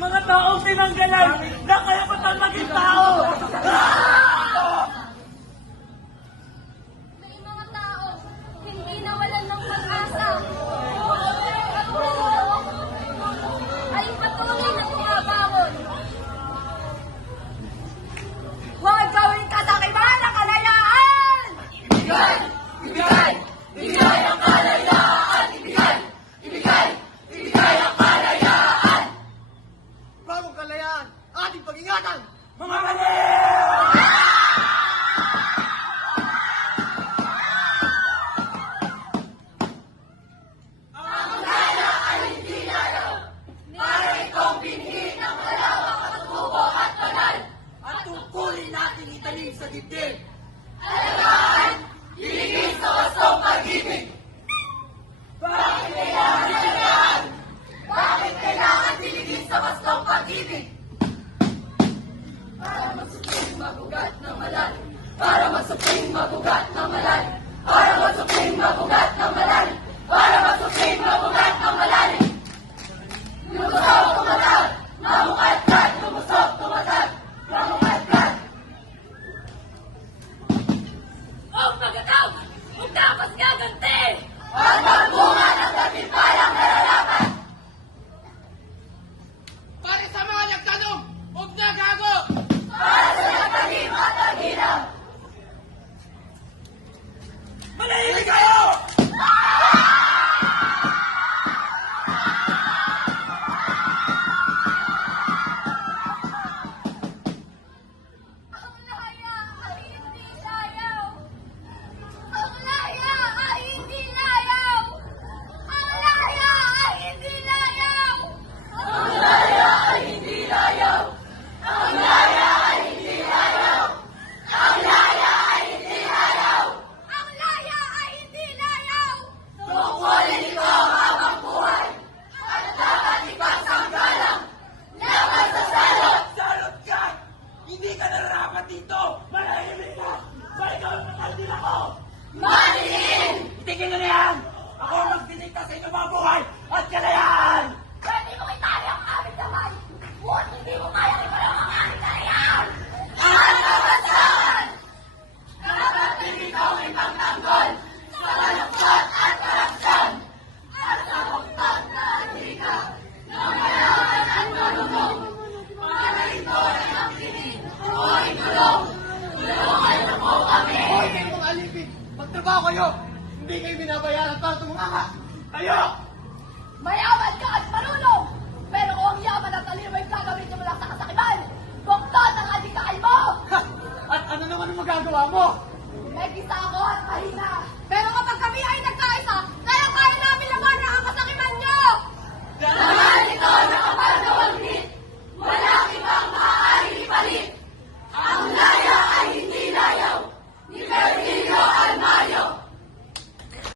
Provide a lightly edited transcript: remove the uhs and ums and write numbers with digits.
mga taong tinanggalan na karapatan maging tao! May mga tao, hindi nawalan ng pag-asa. Ay patuloy na bumabangon. Huwag gawin kasakiman ang kalayaan! Ibigay! Ibigay! Ibigay ang kalayaan! Ibigay! Ibigay! Ibigay ang kalayaan! Bagong kalayaan, ating pag-ingatan! Mga mali! At tungkulin natin itanim sa dibdib. Alagaan! Hiligin sa wastong pag-ibig! Bakit kailangan alagaan? Bakit kailangan hiligin sa wastong pag-ibig? Para magsupling mabugat ng malalim. Para magsupling mabugat ng malalim. Para magsupling mabugat ng malalim. Para magsupling mabugat ng malalim. Lumusok, tumatag! Mamukadkad! Lumusok, tumatag! Mamukadkad! Oh, pagkatawag! Huwag dapat gaganti! At magbunga ng dakipalang nararapat! Para sa mga nagtanong, huwag na gago! Para sa nagtanim at naghirap! Manahimik kayo! Ang laya ay hindi layaw! Ang laya ay hindi layaw! Ang laya ay hindi layaw! Ang laya ay hindi layaw! Ang laya ay hindi layaw! Ang laya ay hindi layaw! Ang laya ay hindi layaw! Tungkulin ito ang habang buhay! At dapat ipasanggalang! Laban sa salot! Salot ka! Hindi ka nararapat dito! Manahimik ka! Sa ikaw ang nakaldil ako! Manihin! Itigil na yan! Ako ang magdidikta sa inyong mga buhay at kalayaan! Pwede mo itali ang aming damay! Ngunit hindi mo kaya iwala ang aming kalayaan! At kabataan! Dapat din ikaw ay pagtanggol sa malungkot at karapsan! At sa bugtong na halika na mayaman at marunong! Para ito ay ang kinig o ikulong! Tulungan na po kami! Hoy kayo mga alipin, magtrabaho kayo! Hindi kayo binabayaran para tumunganga! Tayo!